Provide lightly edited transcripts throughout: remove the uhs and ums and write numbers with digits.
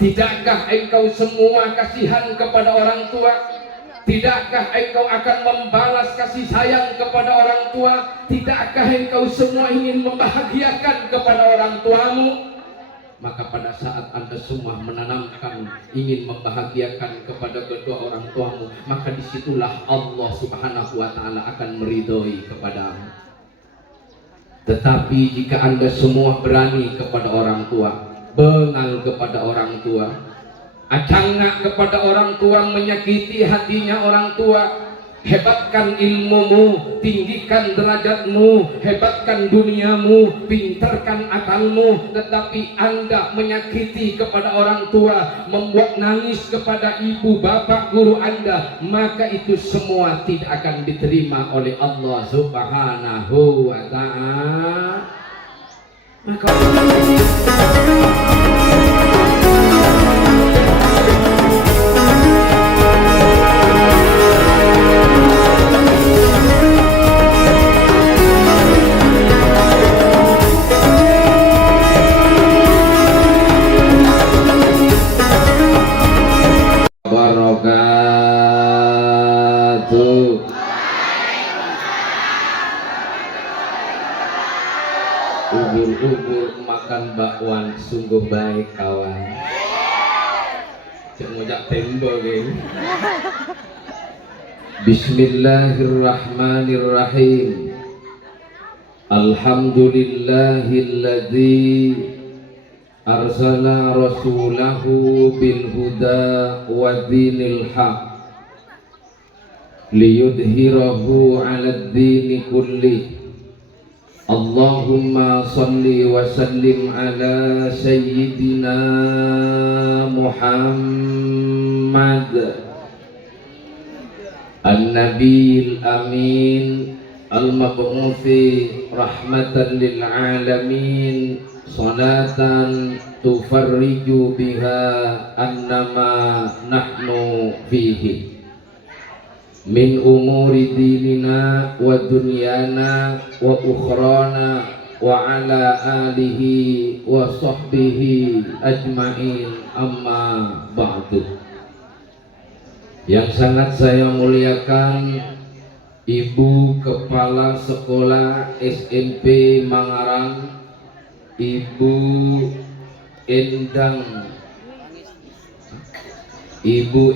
Tidakkah engkau semua kasihan kepada orang tua? Tidakkah engkau akan membalas kasih sayang kepada orang tua? Tidakkah engkau semua ingin membahagiakan kepada orang tuamu? Maka pada saat Anda semua menanamkan ingin membahagiakan kepada kedua orang tuamu, maka disitulah Allah Subhanahu wa Ta'ala akan meridhoi kepadamu. Tetapi jika Anda semua berani kepada orang tua, bengal kepada orang tua, acangak kepada orang tua, menyakiti hatinya orang tua, hebatkan ilmumu, tinggikan derajatmu, hebatkan duniamu, pintarkan akalmu, tetapi Anda menyakiti kepada orang tua, membuat nangis kepada ibu, bapak, guru Anda, maka itu semua tidak akan diterima oleh Allah Subhanahu wa Ta'ala. Maka ubur-ubur makan bakwan sungguh baik kawan. Cek ngojak tembok geng. Bismillahirrahmanirrahim. Alhamdulillahilladzi arsala rasulahu bil huda wa dinil haq liyudhhirahu 'alad dini kulli. Allahumma salli wa sallim ala sayyidina Muhammad an-nabiyil amin al-mab'uthi rahmatan lil alamin, salatan tufarriju biha annama nahnu fihi min umuri dinina wa dunyana wa ukhrana wa ala alihi wa sahbihi ajma'in, amma ba'du. Yang sangat saya muliakan Ibu Kepala Sekolah SMP Mangaran, Ibu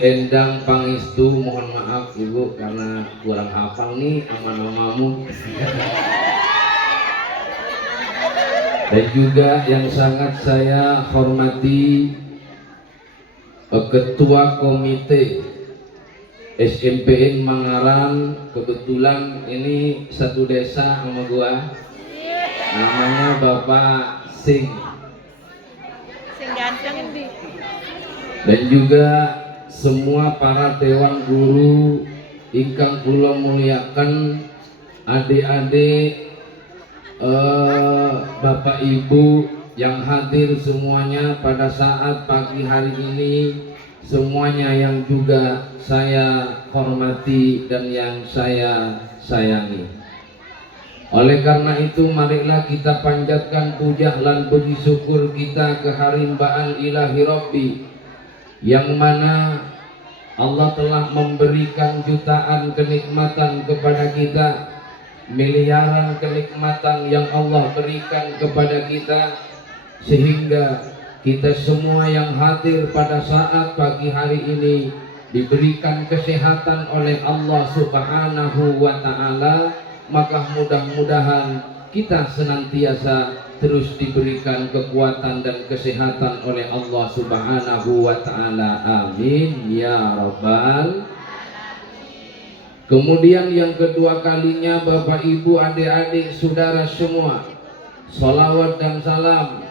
Endang Pangestu, mohon maaf Ibu karena kurang hafal nih sama namamu. Dan juga yang sangat saya hormati Ketua Komite SMPN Mangaran, kebetulan ini satu desa sama gua, namanya Bapak Sing ganteng ini. Dan juga semua para dewan guru ingkang kula muliakan, adik-adik, bapak ibu yang hadir semuanya pada saat pagi hari ini, semuanya yang juga saya hormati dan yang saya sayangi. Oleh karena itu, marilah kita panjatkan puja lan puji syukur kita keharimbaan ilahi Rabbi, yang mana Allah telah memberikan jutaan kenikmatan kepada kita, miliaran kenikmatan yang Allah berikan kepada kita, sehingga kita semua yang hadir pada saat pagi hari ini diberikan kesehatan oleh Allah Subhanahu wa Ta'ala. Maka mudah-mudahan kita senantiasa terus diberikan kekuatan dan kesehatan oleh Allah Subhanahu wa Ta'ala, amin ya rabbal. Kemudian yang kedua kalinya, Bapak Ibu, adik-adik, saudara semua, salawat dan salam,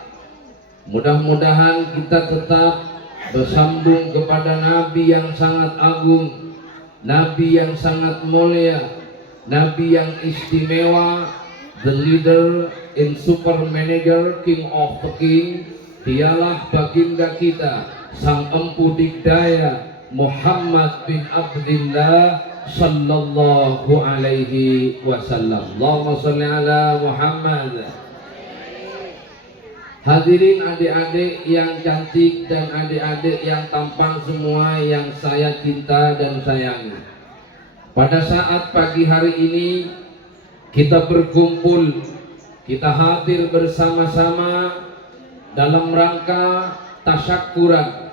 mudah-mudahan kita tetap bersambung kepada Nabi yang sangat agung, Nabi yang sangat mulia, Nabi yang istimewa, the leader in super manager, king of the king. Dialah baginda kita, sang empu dikdaya, Muhammad bin Abdillah sallallahu alaihi wasallam. Allahumma sholli ala Muhammad. Hadirin adik-adik yang cantik dan adik-adik yang tampan semua yang saya cinta dan sayangi. Pada saat pagi hari ini kita berkumpul, kita hadir bersama-sama dalam rangka tasyakuran.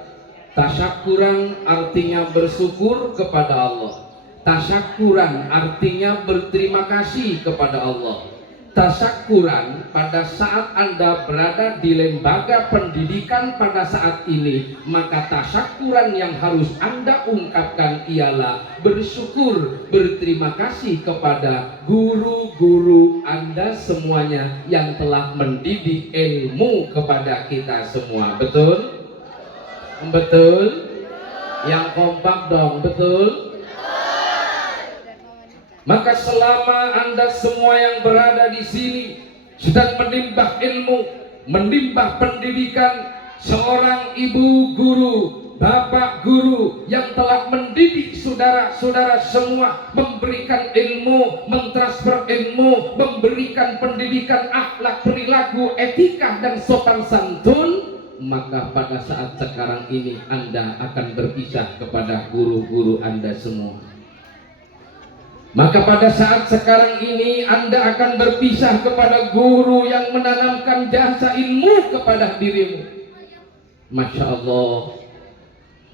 Tasyakuran artinya bersyukur kepada Allah. Tasyakuran artinya berterima kasih kepada Allah. Tasyakuran pada saat Anda berada di lembaga pendidikan pada saat ini, maka tasyakuran yang harus Anda ungkapkan ialah bersyukur, berterima kasih kepada guru-guru Anda semuanya yang telah mendidik ilmu kepada kita semua. Betul? Betul? Yang kompak dong, betul? Maka selama Anda semua yang berada di sini sedang menimba ilmu, menimba pendidikan, seorang ibu guru, bapak guru yang telah mendidik saudara-saudara semua, memberikan ilmu, mentransfer ilmu, memberikan pendidikan akhlak, perilaku, etika dan sopan santun, maka pada saat sekarang ini Anda akan berpisah kepada guru-guru Anda semua. Maka pada saat sekarang ini Anda akan berpisah kepada guru yang menanamkan jasa ilmu kepada dirimu. Masya Allah,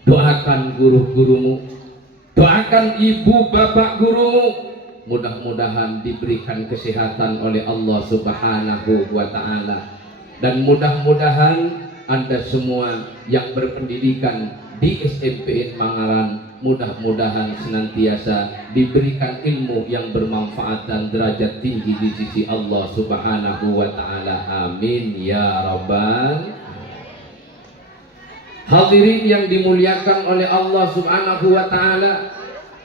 doakan guru-gurumu, doakan ibu bapak gurumu, mudah-mudahan diberikan kesehatan oleh Allah Subhanahu wa Ta'ala, dan mudah-mudahan Anda semua yang berpendidikan di SMPN Mangaran mudah-mudahan senantiasa diberikan ilmu yang bermanfaat dan derajat tinggi di sisi Allah Subhanahu wa Ta'ala. Amin ya rabbal. Hadirin yang dimuliakan oleh Allah Subhanahu wa Ta'ala,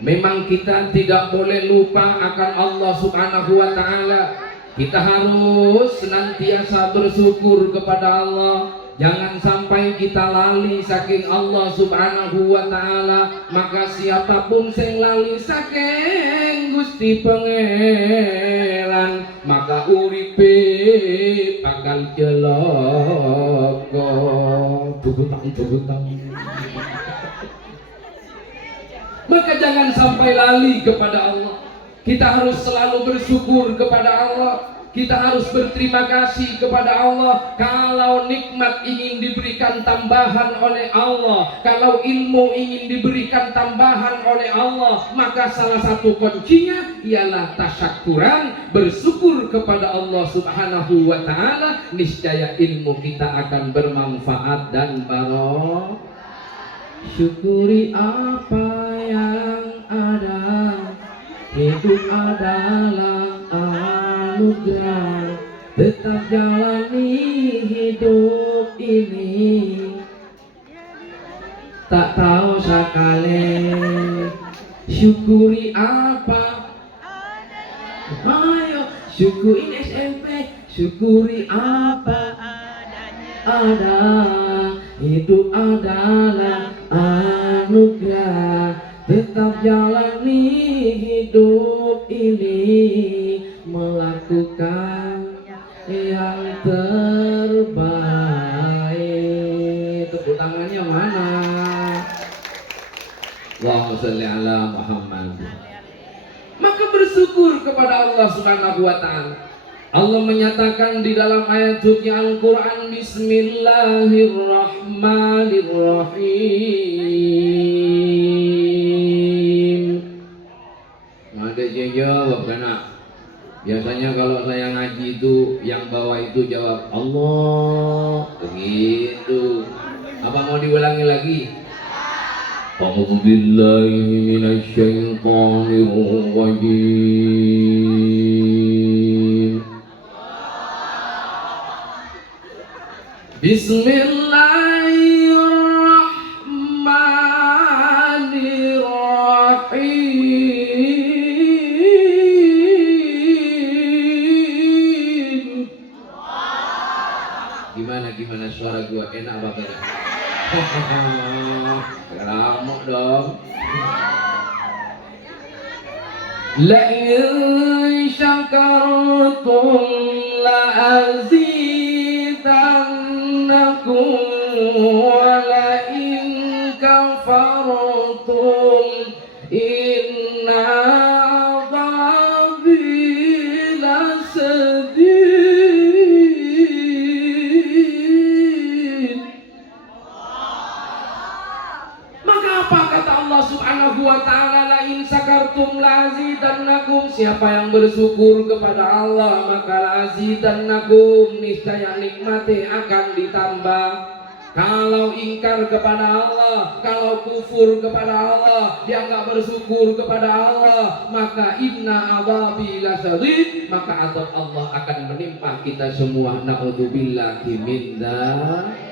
memang kita tidak boleh lupa akan Allah Subhanahu wa Ta'ala. Kita harus senantiasa bersyukur kepada Allah. Jangan sampai kita lali saking Allah Subhanahu wa Ta'ala. Maka siapapun sing lali saking Gusti Pangeran, maka uripe bakal celaka. Dugutang. Maka jangan sampai lali kepada Allah. Kita harus selalu bersyukur kepada Allah. Kita harus berterima kasih kepada Allah. Kalau nikmat ingin diberikan tambahan oleh Allah, kalau ilmu ingin diberikan tambahan oleh Allah, maka salah satu kuncinya ialah tasyakuran, bersyukur kepada Allah Subhanahu wa Ta'ala. Niscaya ilmu kita akan bermanfaat dan barokah. Syukuri apa yang ada, hidup adalah anugerah, tetap jalani hidup ini. Tak tahu sekali syukuri apa. Ayo syukurin SMP, syukuri apa ada, hidup adalah anugerah, tetap jalani hidup ini, melakukan yang terbaik. Tepuk tangannya mana? Allahumma sholli ala Muhammad. Maka bersyukur kepada Allah Subhanahu wa Ta'ala. Allah menyatakan di dalam ayat suci Al-Quran, Bismillahirrahmanirrahim. Ada jawab kena. Biasanya kalau saya ngaji itu yang bawah itu jawab Allah, begitu. Apa mau diulangi lagi? A'udzu billahi minasyaitonir rajim. Bismillahirrahmanirrahim. Gimana suara gua enak banget. Ramuk dong. La in syakartum la azidannakum. kafartum inna adzabi lasadid. Maka apa kata Allah Subhanahu wa ta'ala, la in sakartum lazidannakum, siapa yang bersyukur kepada Allah maka lazidannakum, niscaya nikmati akan ditambah. Kalau ingkar kepada Allah, kalau kufur kepada Allah, dia nggak bersyukur kepada Allah, maka inna adzabi lasyadid, maka azab Allah akan menimpa kita semua. Na'udzubillahi min dzalik.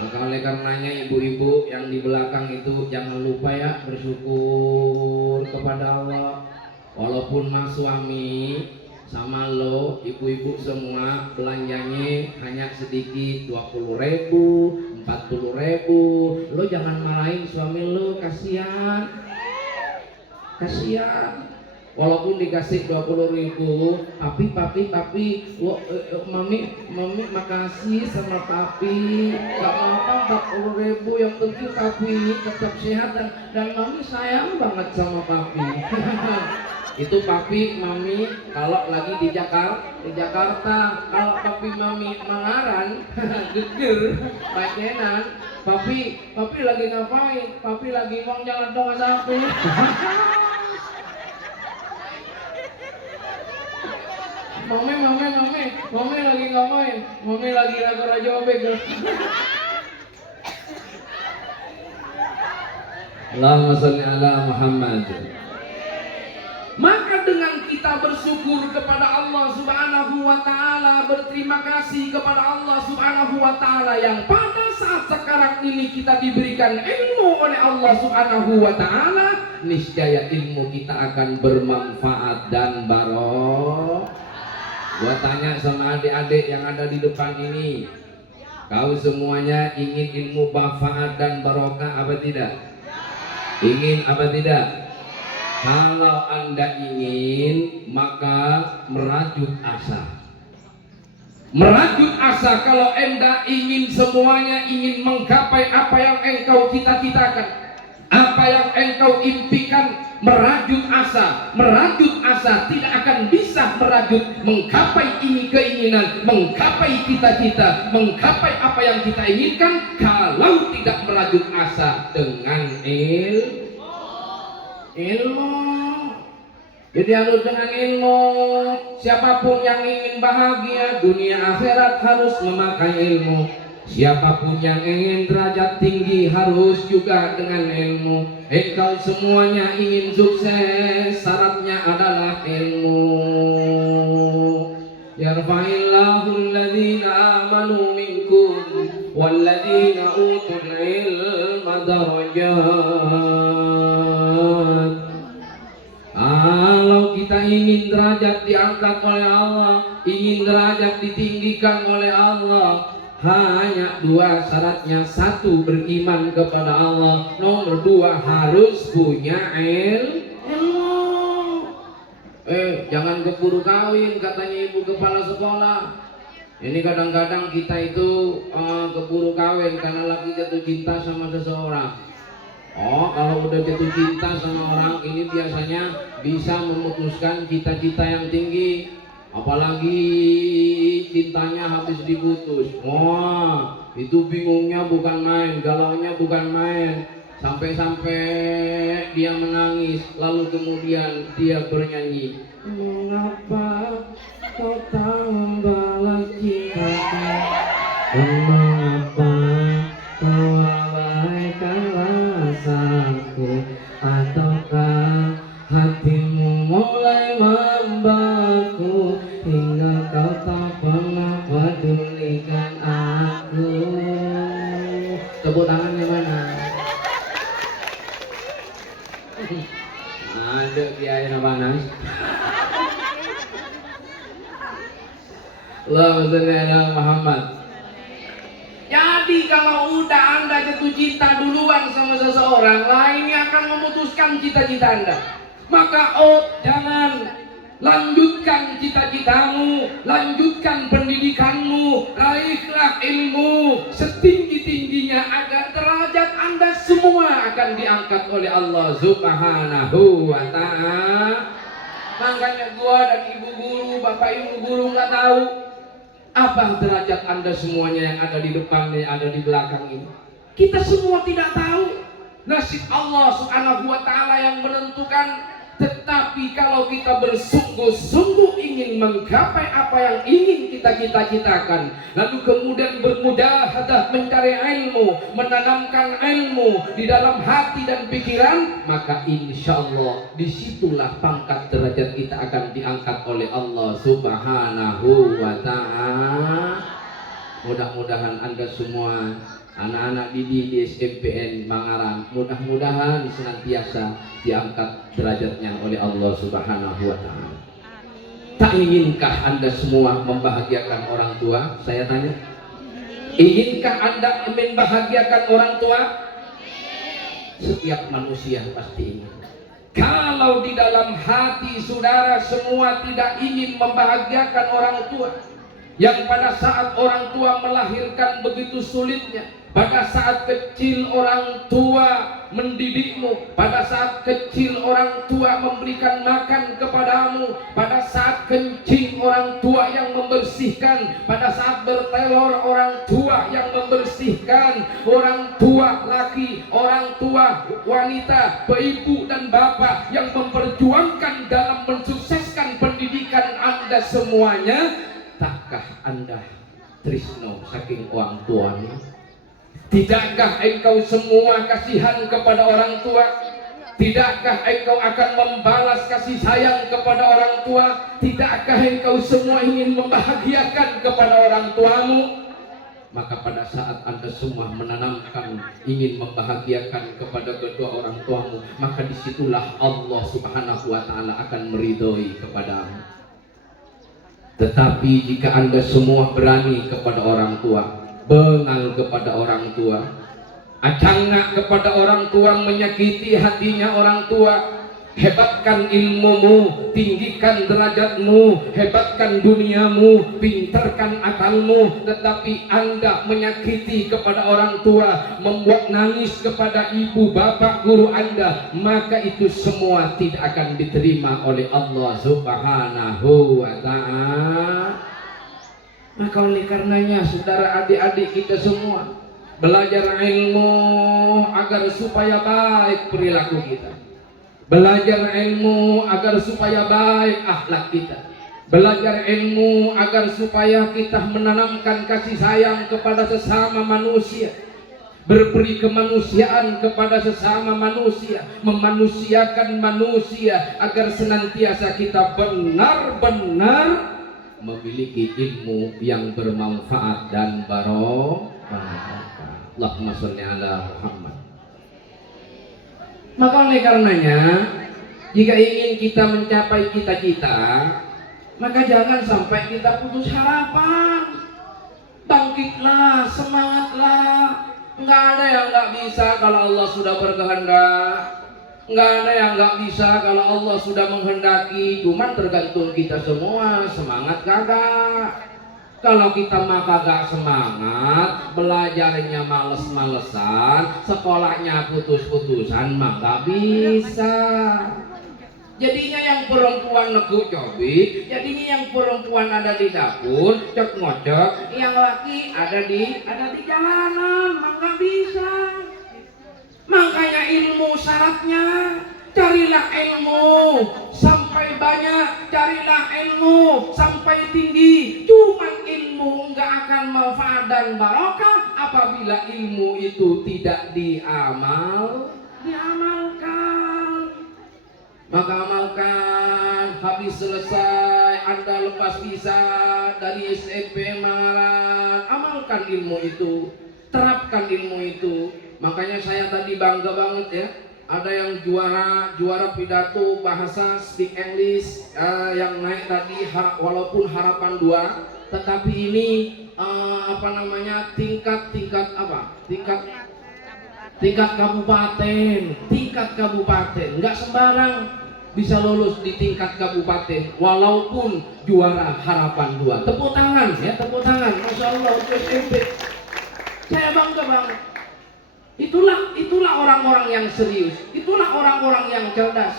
Maka oleh karenanya ibu-ibu yang di belakang itu jangan lupa ya bersyukur kepada Allah. Walaupun mas suami sama lo ibu-ibu semua belanjanya hanya sedikit, 20.000, 40.000, lo jangan marahin suami lo, kasihan. Walaupun dikasih 20.000, papi, mami makasih sama papi, gak apa-apa 40.000, yang penting papi ini tetap sehat dan mami sayang banget sama papi. Itu papi mami kalau lagi di Jakarta. Kalau papi mami Mangaran geger pakenan, papi lagi ngapain? Papi lagi mau jalan dong sapi. Mami lagi ngapain? Mami lagi raga-raga obek. Allahumma sholli ala Muhammad. Maka dengan kita bersyukur kepada Allah Subhanahu wa ta'ala, berterima kasih kepada Allah Subhanahu wa ta'ala yang pada saat sekarang ini kita diberikan ilmu oleh Allah Subhanahu wa ta'ala, niscaya ilmu kita akan bermanfaat dan barokah. Gua tanya sama adik-adik yang ada di depan ini, kau semuanya ingin ilmu manfaat dan barokah apa tidak? Ingin apa tidak? Kalau Anda ingin, maka merajut asa. Merajut asa kalau Anda ingin semuanya, ingin menggapai apa yang engkau cita-citakan, apa yang engkau impikan. Merajut asa tidak akan bisa merajut menggapai ini keinginan, menggapai cita-cita, menggapai apa yang kita inginkan kalau tidak merajut asa dengan ilmu. Jadi harus dengan ilmu. Siapapun yang ingin bahagia dunia akhirat harus memakai ilmu. Siapapun yang ingin derajat tinggi harus juga dengan ilmu. Engkau semuanya ingin sukses, syaratnya adalah ilmu. Yarfa'illahu alladhina amanu minkum walladhina utul ilma darajat. Kalau kita ingin derajat diangkat oleh Allah, ingin derajat ditinggikan oleh Allah, hanya dua syaratnya. Satu, beriman kepada Allah. Nomor dua, harus punya ilmu. Jangan keburu kawin katanya ibu kepala sekolah. Ini kadang-kadang kita itu keburu kawin karena lagi jatuh cinta sama seseorang. Kalau udah jatuh cinta sama orang ini biasanya bisa memutuskan cita-cita yang tinggi. Apalagi cintanya habis diputus, itu bingungnya bukan main, galaunya bukan main, sampai-sampai dia menangis, lalu kemudian dia bernyanyi, mengapa kau tak membalas cintaku, mengapa kau abaikan rasaku, ataukah hatimu mulai membaku hingga kau tak pernah pedulikan aku. Tepuk tangannya mana? Ada kiai panas. Allahumma sholli ala Muhammad. Jadi kalau udah Anda jatuh cinta duluan sama seseorang, lainnya akan memutuskan cita-cita Anda. Maka jangan Lanjutkan cita-citamu, lanjutkan pendidikanmu, raihlah ilmu setinggi-tingginya agar derajat Anda semua akan diangkat oleh Allah Subhanahu wa ta'ala. Makanya gua dan ibu guru, bapak ibu guru nggak tahu apa derajat Anda semuanya yang ada di depan, yang ada di belakang ini. Kita semua tidak tahu. Nasib Allah Subhanahu wa ta'ala yang menentukan. Tetapi kalau kita bersungguh-sungguh ingin menggapai apa yang ingin kita cita-citakan, lalu kemudian bermujahadah mencari ilmu, menanamkan ilmu di dalam hati dan pikiran, maka insya Allah disitulah pangkat derajat kita akan diangkat oleh Allah Subhanahu wa ta'ala. Mudah-mudahan Anda semua anak-anak didik di SMPN Mangaran mudah-mudahan senantiasa diangkat derajatnya oleh Allah Subhanahu wa ta'ala. Tak inginkah Anda semua membahagiakan orang tua? Saya tanya. Inkah Anda membahagiakan orang tua? Setiap manusia pasti ingin. Kalau di dalam hati saudara semua tidak ingin membahagiakan orang tua, yang pada saat orang tua melahirkan begitu sulitnya, pada saat kecil orang tua mendidikmu, pada saat kecil orang tua memberikan makan kepadamu, pada saat kencing orang tua yang membersihkan, pada saat bertelur orang tua yang membersihkan, orang tua laki, orang tua wanita, ibu dan bapak yang memperjuangkan dalam mensukseskan pendidikan Anda semuanya. Takkah Anda trisno saking orang tuanya? Tidakkah engkau semua kasihan kepada orang tua? Tidakkah engkau akan membalas kasih sayang kepada orang tua? Tidakkah engkau semua ingin membahagiakan kepada orang tuamu? Maka pada saat Anda semua menanamkan ingin membahagiakan kepada kedua orang tuamu, maka disitulah Allah Subhanahu wa ta'ala akan meridhoi kepadamu. Tetapi jika Anda semua berani kepada orang tua, bengal kepada orang tua, acangak kepada orang tua, menyakiti hatinya orang tua, hebatkan ilmumu, tinggikan derajatmu, hebatkan duniamu, pintarkan akalmu, tetapi Anda menyakiti kepada orang tua, membuat nangis kepada ibu bapak guru Anda, maka itu semua tidak akan diterima oleh Allah Subhanahu wa ta'ala. Maka oleh karenanya saudara adik-adik kita semua belajar ilmu agar supaya baik perilaku kita, belajar ilmu agar supaya baik akhlak kita, belajar ilmu agar supaya kita menanamkan kasih sayang kepada sesama manusia, berberi kemanusiaan kepada sesama manusia, memanusiakan manusia agar senantiasa kita benar-benar memiliki ilmu yang bermanfaat dan barokah. Allahumma sholli ala Muhammad. Maka oleh karenanya, jika ingin kita mencapai cita-cita, maka jangan sampai kita putus harapan. Bangkitlah, semangatlah. Nggak ada yang nggak bisa kalau Allah sudah berkehendak. Nggak ada yang nggak bisa kalau Allah sudah menghendaki. Cuman tergantung kita semua, semangat kagak. Kalau kita mah kagak semangat, belajarnya males-malesan, sekolahnya putus-putusan, mah gak bisa. Jadinya yang perempuan negu cobik, jadinya yang perempuan ada di dapur, cek ngocok, yang laki ada di jalanan, mah gak bisa. Makanya ilmu syaratnya, carilah ilmu sampai banyak, carilah ilmu sampai tinggi. Cuman ilmu nggak akan manfaat dan barokah apabila ilmu itu tidak diamalkan. Maka amalkan, habis selesai Anda lepas visa dari SMP Mangaran, amalkan ilmu itu, terapkan ilmu itu. Makanya saya tadi bangga banget ya, ada yang juara pidato bahasa speak English yang naik tadi, walaupun harapan 2, tetapi ini tingkat kabupaten, nggak sembarang. bisa lolos di tingkat kabupaten walaupun juara harapan 2. Tepuk tangan ya, tepuk tangan. Masya Allah untuk SMP. Saya bangga banget. Itulah orang-orang yang serius. Itulah orang-orang yang cerdas.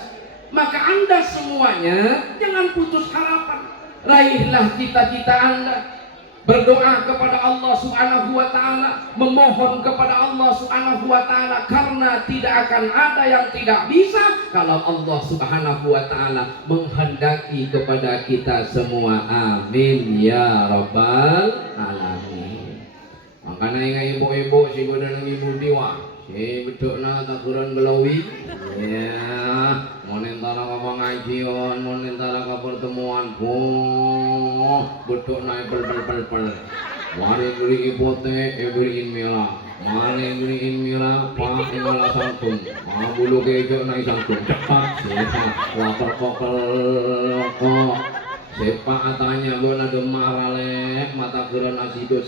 Maka Anda semuanya jangan putus harapan. Raihlah cita-cita Anda. Berdoa kepada Allah Subhanahu wa taala, memohon kepada Allah Subhanahu wa taala, karena tidak akan ada yang tidak bisa kalau Allah Subhanahu wa taala menghendaki kepada kita semua. Amin ya rabbal alamin. Makanya ingat ibu-ibu si badan ibu diwa, si bedokna takuran belawi. Ya, monentara ka pengajian, monentara ka pertemuan. Bedok naik pel. Mari beliin pote, beliin merah. Mari beliin merah, pak malah sangkung. Bulu kejo naik sangkung. Cepat, sepak, lapar kok. Sepak atanya gua nado maralek, mata geron asido.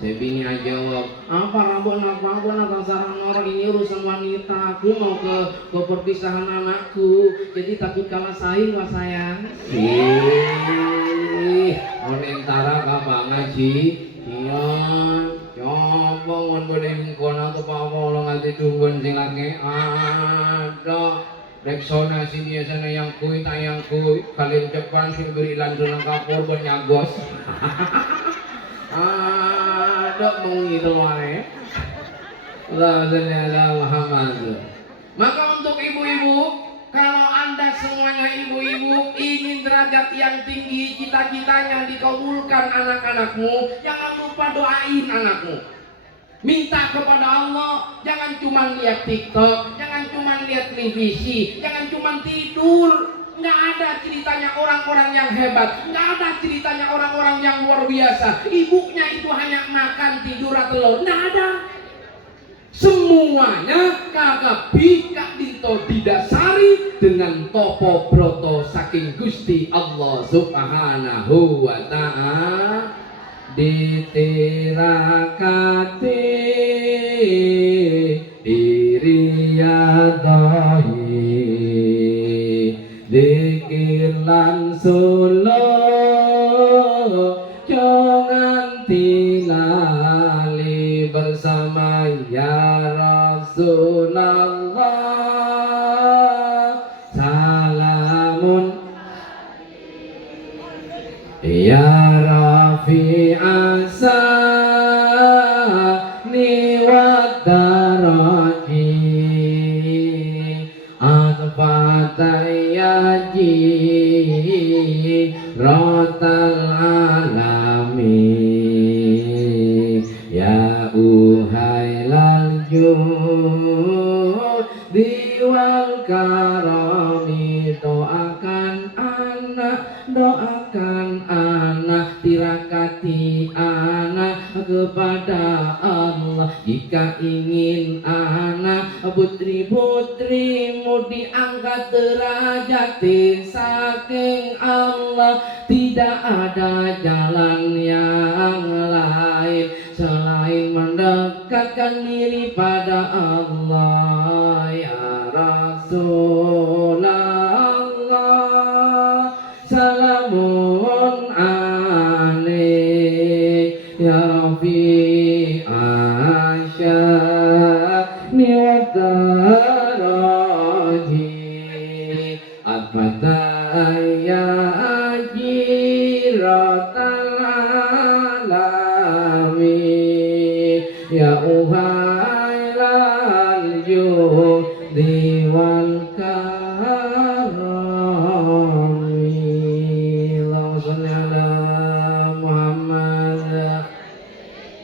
Sebini aja jawab. Apa rambut apa gua nak sarang orang ini urusan wanita. Aku mau ke perpisahan anakku. Jadi takut kalah saing wah sayang. Monentara ka ngaji kian coba ngon boleh kono tuh apa lo nganti tunggun sing lagi ada reksona si biasanya yang kui tayang kui kalian cepat sing beri lantunan kapur bernyagos ada mengi keluarnya Allah Muhammad. Maka untuk ibu-ibu, kalau Anda semuanya ibu-ibu ingin derajat yang tinggi, cita-citanya dikabulkan anak-anakmu, jangan lupa doain anakmu. Minta kepada Allah, jangan cuma lihat TikTok, jangan cuma lihat televisi, jangan cuma tidur. Nggak ada ceritanya orang-orang yang hebat, nggak ada ceritanya orang-orang yang luar biasa. Ibunya itu hanya makan, tidur, atau telur, nggak ada. Semuanya kakak bika dito didasari dengan topo broto saking Gusti Allah Subhanahu wa ta'ala. Ditirakati diriyadahi dikir lan solo jangan tilali bersama ya Rasulullah. Salamun ya Rafi'asa ni wa daraji atfatayaji rotal alami ya uhailal judi wal karami. Doakan anak tirakati anak kepada Allah. Jika ingin anak putri-putrimu diangkat derajat saking Allah, tidak ada jalan yang lain selain mendekatkan diri pada Allah. Ya Rasulullah, salamun alaik ya Rafi asyani wa daraji atfataya ajiratal alami ya uhailal judi wal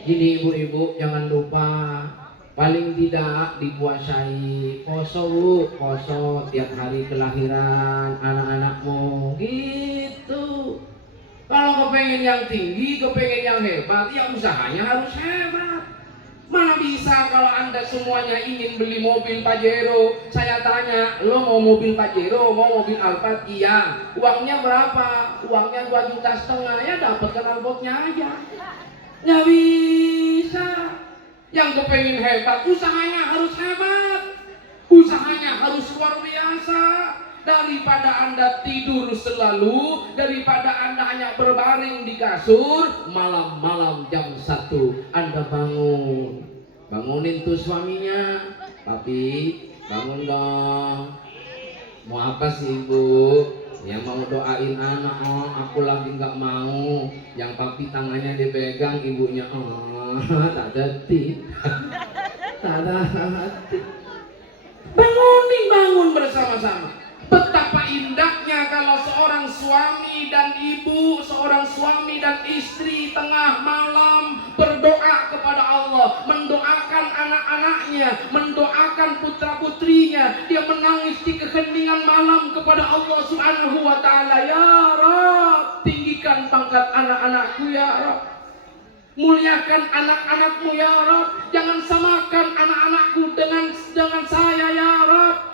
Jadi ibu-ibu jangan lupa paling tidak dikuasai poso tiap hari kelahiran anak-anakmu gitu. Kalau kepengen yang tinggi, kepengen yang hebat, ya usahanya harus hebat. Mana bisa kalau Anda semuanya ingin beli mobil Pajero, saya tanya, lo mau mobil Pajero, mau mobil Alphard? Iya. Uangnya berapa? Uangnya 2,5 juta, ya dapat knalpotnya aja. Nggak bisa. Yang kepengen hebat, usahanya harus hebat, usahanya harus luar biasa. Dari daripada Anda tidur selalu, daripada Anda hanya berbaring di kasur, malam-malam jam 1 Anda bangun. Bangunin tuh suaminya, "Papi, bangun dong. Mau apa sih ibu?" "Ya mau doain anak." "Oh, aku lagi nggak mau." Yang papi tangannya dipegang, ibunya tak detik. Tak ada hati. Bangun bersama-sama. Betapa indahnya kalau seorang suami dan ibu, seorang suami dan istri tengah malam berdoa kepada Allah, mendoakan anak-anaknya, mendoakan putra-putrinya. Dia menangis di keheningan malam kepada Allah Subhanahu wa taala. "Ya Rabb, tinggikan pangkat anak-anakku ya Rabb. Muliakan anak-anakmu ya Rabb. Jangan samakan anak-anakku dengan saya ya Rabb.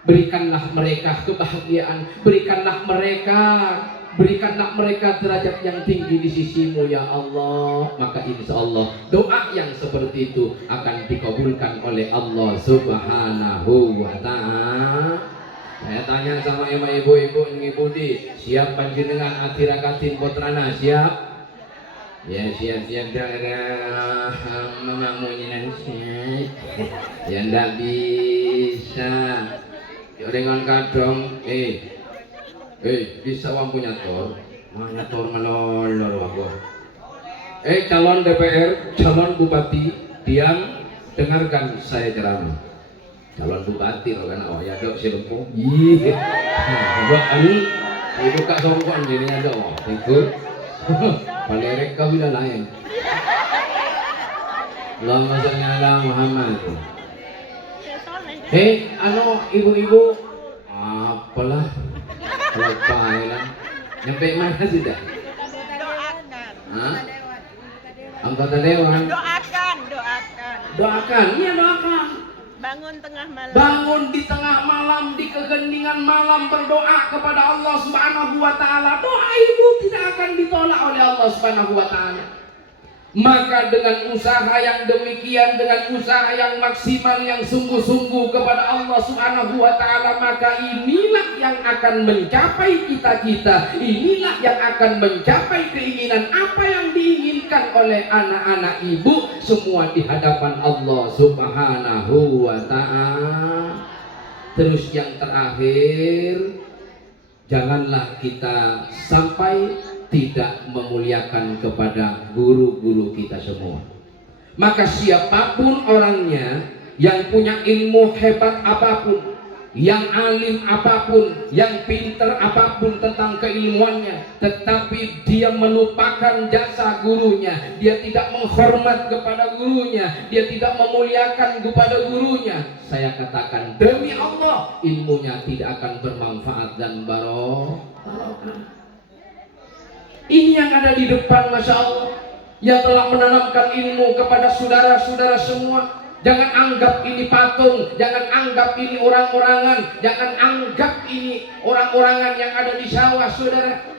Berikanlah mereka kebahagiaan, berikanlah mereka derajat yang tinggi di sisimu ya Allah." Maka insya Allah doa yang seperti itu akan dikabulkan oleh Allah Subhanahu wa ta'ala. Saya tanya sama ibu-ibu ini, Budi, siap panjenengan atirakatin putrana? Siap? Ya, siap-siap darah mamamu ini ya ndak bisa. Dengan kadang bisa wang punya tor melolor aku. Calon DPR, calon bupati, diam, dengarkan saya ceramah. Calon bupati loh kan, oh ya dok si lempo. Buat ani, ibu kak songkon jadinya dok, itu. Palerek kau bila lain. Allahumma sholli ala Muhammad. Ibu-ibu, apalah, lupa. Nyampe mana sudah? Anggota dewan. Doakan, iya doakan. Bangun di tengah malam, di keheningan malam berdoa kepada Allah Subhanahu wa taala. Doa ibu tidak akan ditolak oleh Allah Subhanahu wa taala. Maka dengan usaha yang demikian, dengan usaha yang maksimal, yang sungguh-sungguh kepada Allah Subhanahu wa ta'ala, maka inilah yang akan mencapai cita-cita, inilah yang akan mencapai keinginan apa yang diinginkan oleh anak-anak ibu, semua di hadapan Allah Subhanahu wa ta'ala. Terus yang terakhir, janganlah kita sampai tidak memuliakan kepada guru-guru kita semua. Maka siapapun orangnya yang punya ilmu hebat apapun, yang alim apapun, yang pintar apapun tentang keilmuannya, tetapi dia melupakan jasa gurunya, dia tidak menghormat kepada gurunya, dia tidak memuliakan kepada gurunya, saya katakan demi Allah ilmunya tidak akan bermanfaat dan barokah. Ini yang ada di depan, Masya Allah, yang telah menanamkan ilmu kepada saudara-saudara semua. Jangan anggap ini patung, jangan anggap ini orang-orangan, jangan anggap ini orang-orangan yang ada di sawah, saudara.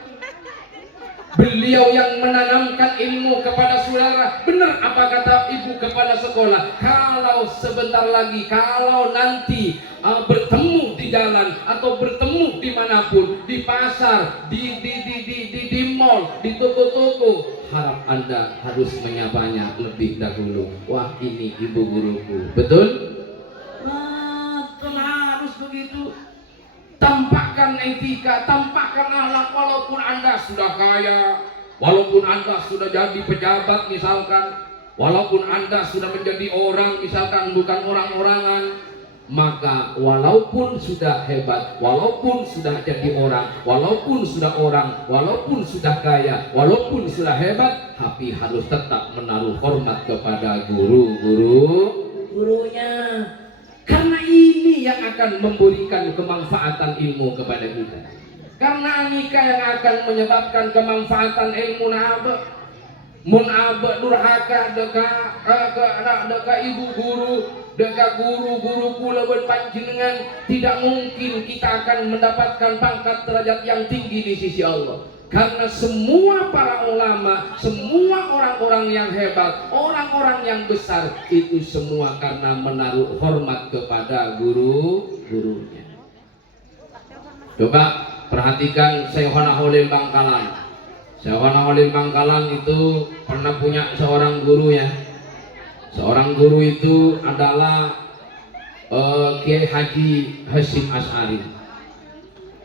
Beliau yang menanamkan ilmu kepada saudara. Benar apa kata ibu kepala sekolah, kalau sebentar lagi, kalau nanti bertemu di jalan atau bertemu dimanapun, di pasar, di mall, di toko-toko, harap Anda harus menyapanya lebih dahulu. Wah, ini ibu guruku. Betul? Betul, harus begitu. Tampakkan etika, tampakkan akhlak. Walaupun Anda sudah kaya, walaupun Anda sudah jadi pejabat misalkan, walaupun Anda sudah menjadi orang misalkan, bukan orang-orangan, maka walaupun sudah hebat, walaupun sudah jadi orang, walaupun sudah kaya, walaupun sudah hebat, tapi harus tetap menaruh hormat kepada gurunya. Karena ini yang akan memberikan kemanfaatan ilmu kepada kita. Karena nikah yang akan menyebabkan kemanfaatan ilmu mun abe durhaka deka ibu guru, deka guru pula berpanjenengan, tidak mungkin kita akan mendapatkan pangkat derajat yang tinggi di sisi Allah. Karena semua para ulama, semua orang-orang yang hebat, orang-orang yang besar, itu semua karena menaruh hormat kepada gurunya. Coba perhatikan Syekhona Holil Bangkalan. Syekhona Holil Bangkalan itu pernah punya seorang guru ya. Seorang guru itu adalah Kiai Haji Hasyim Asy'ari.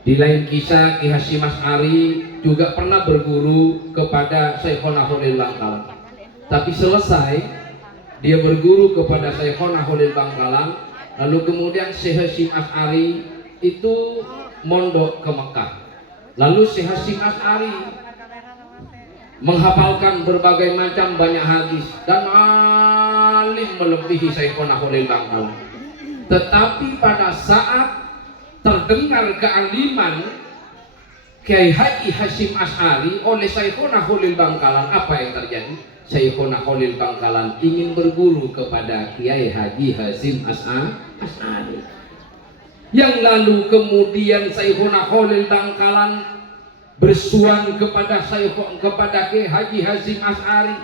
Di lain kisah, Kiai Hasyim Asy'ari juga pernah berguru kepada Syekhona Holil Bangkalan. Tapi selesai dia berguru kepada Syekhona Holil Bangkalan, lalu kemudian Syekh Hasyim Asy'ari itu mondok ke Mekah. Lalu Syekh Hasyim Asy'ari menghafalkan berbagai macam banyak hadis dan alim melebihi Syekhona Holil Bangkalan. Tetapi pada saat terdengar kealiman Kiai Haji Hasyim Asy'ari oleh Syekhona Holil Bangkalan, apa yang terjadi? Syekhona Holil Bangkalan ingin berguru kepada Kiai Haji Hasyim Asy'ari. Yang lalu kemudian Syekhona Holil Bangkalan bersuan kepada Kiai Haji Hasyim Asy'ari.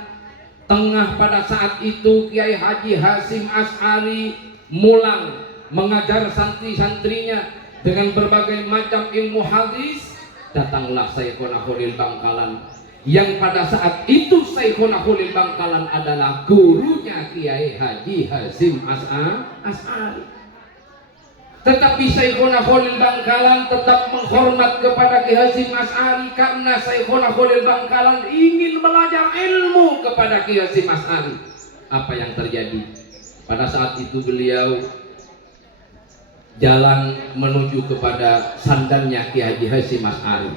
Tengah pada saat itu Kiai Haji Hasyim Asy'ari mulang mengajar santri-santrinya dengan berbagai macam ilmu hadis. Datanglah Syekhona Holil Bangkalan, yang pada saat itu Syekhona Holil Bangkalan adalah gurunya Kiai Haji Hasyim Asy'ari. Tetapi Syekhona Holil Bangkalan tetap menghormat kepada Kiai Hasyim Asy'ari karena Syekhona Holil Bangkalan ingin belajar ilmu kepada Kiai Hasyim Asy'ari. Apa yang terjadi? Pada saat itu beliau jalan menuju kepada sandannya Kiai Haji Hasyim Asy'ari.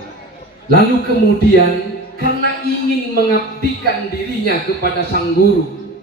Lalu kemudian karena ingin mengabdikan dirinya kepada sang guru,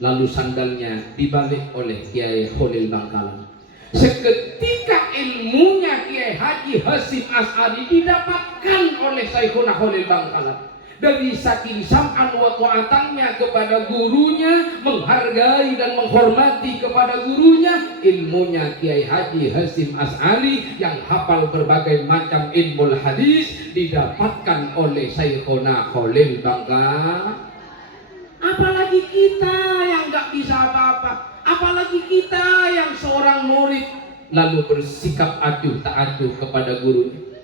lalu sandalnya dibalik oleh Kiai Holil Bangkalan. Seketika ilmunya Kiai Haji Hasyim Asy'ari didapatkan oleh Syekhona Holil Bangkalan. Dari saking sam'an wa ta'atannya kepada gurunya, menghargai dan menghormati kepada gurunya, ilmunya Kiai Haji Hasyim Asy'ari yang hafal berbagai macam ilmu hadis didapatkan oleh Syekhona Holil Bangkalan. Apalagi kita yang nggak bisa apa-apa, apalagi kita yang seorang murid lalu bersikap acuh tak acuh kepada gurunya,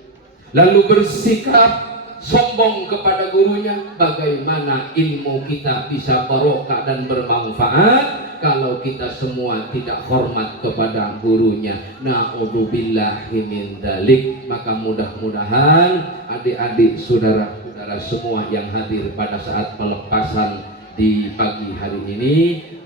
lalu bersikap sombong kepada gurunya. Bagaimana ilmu kita bisa barokah dan bermanfaat kalau kita semua tidak hormat kepada gurunya? Na'udzubillahi min dzalik. Maka mudah-mudahan adik-adik, saudara-saudara semua yang hadir pada saat pelepasan di pagi hari ini,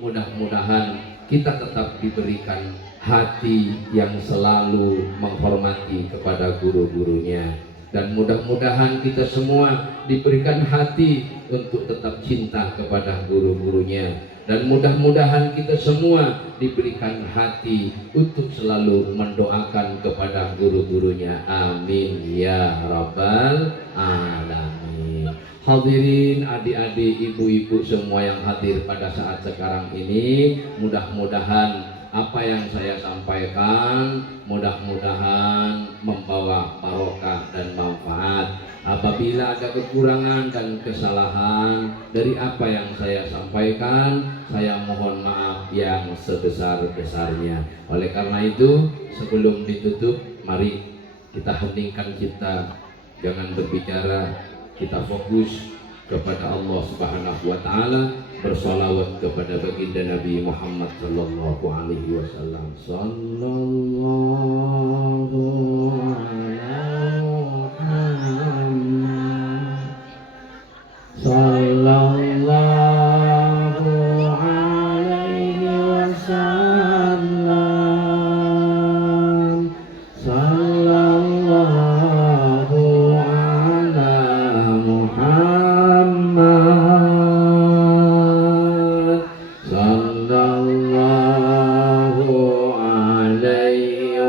mudah-mudahan kita tetap diberikan hati yang selalu menghormati kepada guru-gurunya. Dan mudah-mudahan kita semua diberikan hati untuk tetap cinta kepada guru-gurunya. Dan mudah-mudahan kita semua diberikan hati untuk selalu mendoakan kepada guru-gurunya. Amin ya rabbal alamin. Hadirin adik-adik, ibu-ibu semua yang hadir pada saat sekarang ini, mudah-mudahan apa yang saya sampaikan mudah-mudahan membawa barokah dan manfaat. Apabila ada kekurangan dan kesalahan dari apa yang saya sampaikan, saya mohon maaf yang sebesar-besarnya. Oleh karena itu, sebelum ditutup, mari kita heningkan cipta, jangan berbicara, kita fokus kepada Allah Subhanahu wa taala, bersolawat kepada baginda Nabi Muhammad sallallahu alaihi wasallam. Sallallahu ala Muhammad, sallallahu alaihi wasallam, sallallahu ala Muhammad, sallallahu alaihi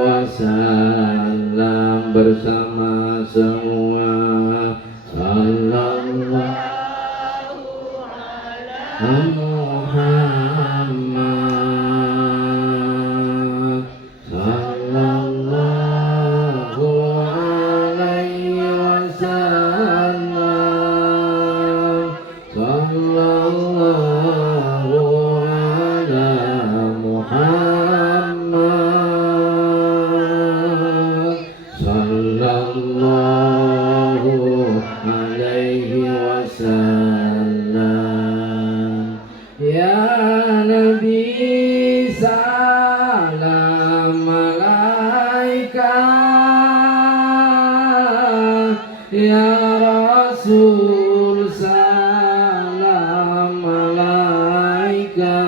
Ya Rasul salam alaika,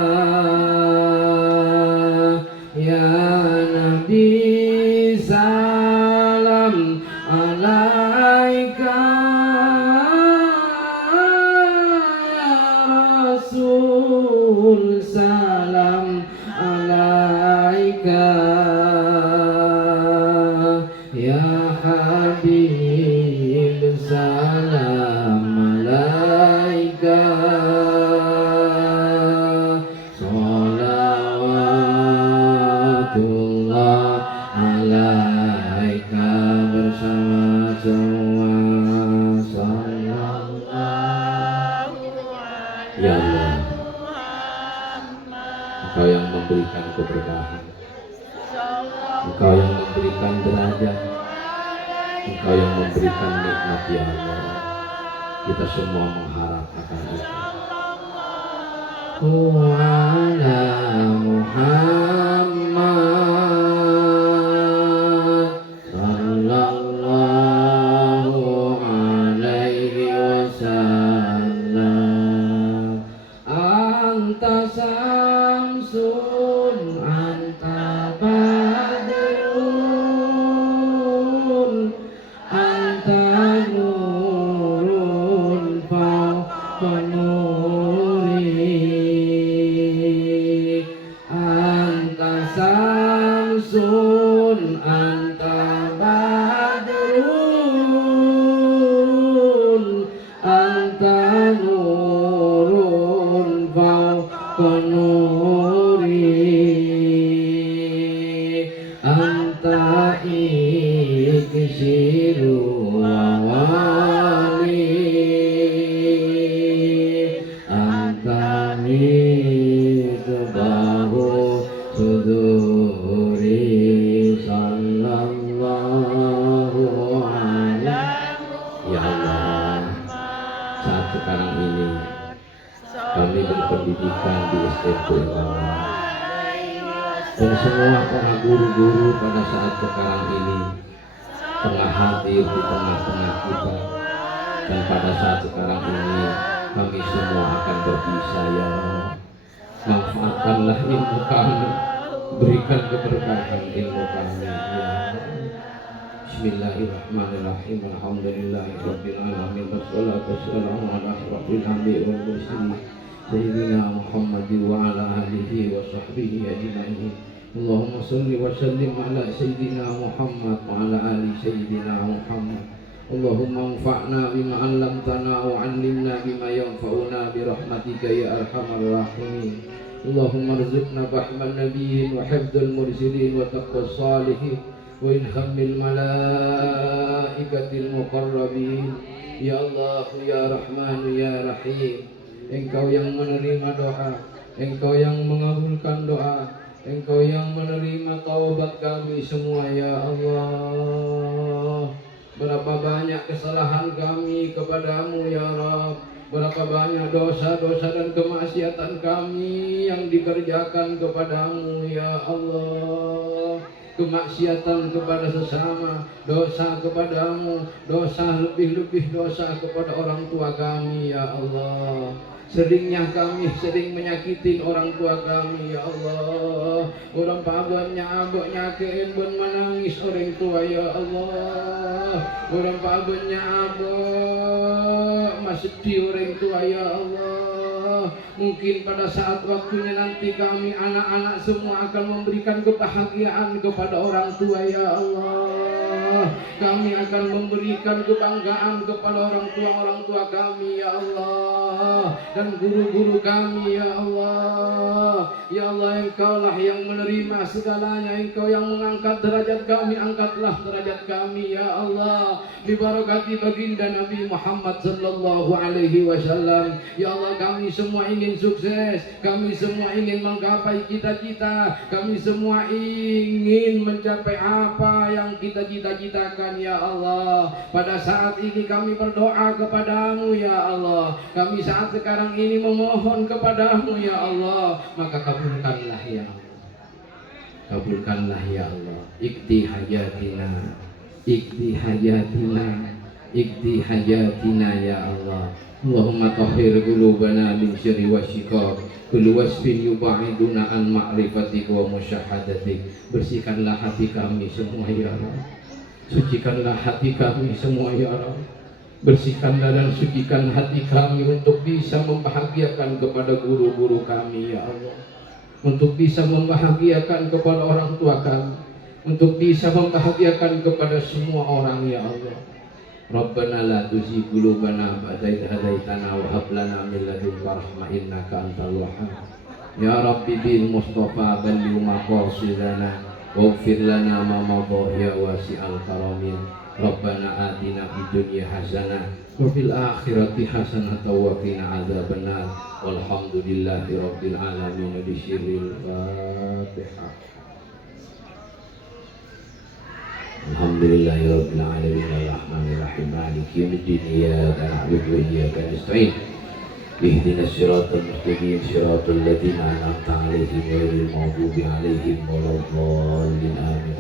Ya Nabi salam alaika, Ya Rasul salam alaika, Ya Habib salam alaika, sholawatullah alaika bersama semua. Ya Allah, Engkau yang memberikan keberkahan, Engkau yang memberikan derajat, Engkau yang memberikan nikmat. Ya Allah, kita semua mengharap akan itu. Ala Muhammad sallallahu alaihi wasallam. Anta samsun, anta badrun, anta nurun fawqa nuri, anta samsun, anta badrun, anta nurun fawqa nuri, anta iksiru wali, anta misbahu suduri, sallallahu alaihi. Ya Allah, saat sekarang ini kami berpendidikan di SMP dan semua para guru-guru pada saat sekarang ini tengah hadir di tengah-tengah kita, dan pada saat sekarang ini kami semua akan berpisah. Ya Allah, manfaatkanlah ilmu kami, berikan keberkahan ilmu kami. Ya Allah. Bismillahirrahmanirrahim. Alhamdulillahirabbil alamin, wassalatu wassalamu ala asyrofil anbiya'i wal mursalin sayyidina Muhammadin wa ala alihi wa sahbihi ajma'in. Allahumma shalli wa sallim ala sayyidina Muhammad wa ala ali sayyidina Muhammad. Allahumma anfa'na bima 'allamtana wa 'allimna bima yanfa'una bi rahmatika ya arhamar rahimin. Allahumma rzuqna fahman nabiyyin wa hifdzal mursalin wa taqwas salihin wa ilhamil malaikatil muqarrabin. Ya Allah, ya Rahman, ya Rahim, Engkau yang menerima doa, Engkau yang mengabulkan doa, Engkau yang menerima taubat kami semua. Ya Allah, berapa banyak kesalahan kami kepadamu ya Rabb, berapa banyak dosa-dosa dan kemaksiatan kami yang dikerjakan kepadamu ya Allah. Kemaksiatan kepada sesama, dosa kepadamu, dosa lebih-lebih dosa kepada orang tua kami ya Allah. Seringnya kami sering menyakitin orang tua kami ya Allah. Orang pabannya abok nyakein ben menangis orang tua ya Allah. Orang pabannya abok masih di orang tua ya Allah. Mungkin pada saat waktunya nanti kami anak-anak semua akan memberikan kebahagiaan kepada orang tua ya Allah. Kami akan memberikan kebanggaan kepada orang tua kami ya Allah, dan guru-guru kami ya Allah. Ya Allah, Engkau lah yang menerima segalanya, Engkau yang mengangkat derajat kami, angkatlah derajat kami ya Allah. Bibarakati baginda Nabi Muhammad sallallahu alaihi wasallam. Ya Allah, kami semua ingin sukses, kami semua ingin menggapai cita-cita, kami semua ingin mencapai apa yang kita cita-citakan ya Allah. Pada saat ini kami berdoa kepadamu ya Allah, kami saat sekarang ini memohon kepadamu ya Allah, maka kabulkanlah ya Allah, kabulkanlah ya Allah. Ikti hajatina, ikti hajatina, ikdi hajatina ya Allah. Allahumma tahhir qulubana min syarri wasyiqaq, kullu wasfin yub'iduna an ma'rifatik wa musyahadatik. Bersihkanlah hati kami semua ya Allah. Sucikanlah hati kami semua ya Allah. Bersihkanlah dan sucikan hati kami untuk bisa membahagiakan kepada guru-guru kami ya Allah, untuk bisa membahagiakan kepada orang tua kami, untuk bisa membahagiakan kepada semua orang ya Allah. Rabbana la tuzigh qulubana ba'da idh hadaitana wa hab lana min ladunka rahmah innaka antal wahhab. Ya Rabbi bil Mustafa balligh maqasidana waghfir lana ma madha ya wasi'al karamin. Rabbana atina fid dunya hasanah wa fil akhirati hasanah wa qina adzabannar. Walhamdulillahi rabbil alamin. Bisirril Fatihah. Alhamdulillahi rabbil alamin arrahmanir rahim maliki yaumiddin iyyaka na'budu wa iyyaka nasta'in ihdinas siratal mustaqim siratal ladzina an'amta 'alaihim ghairil maghdubi 'alaihim waladdallin amin.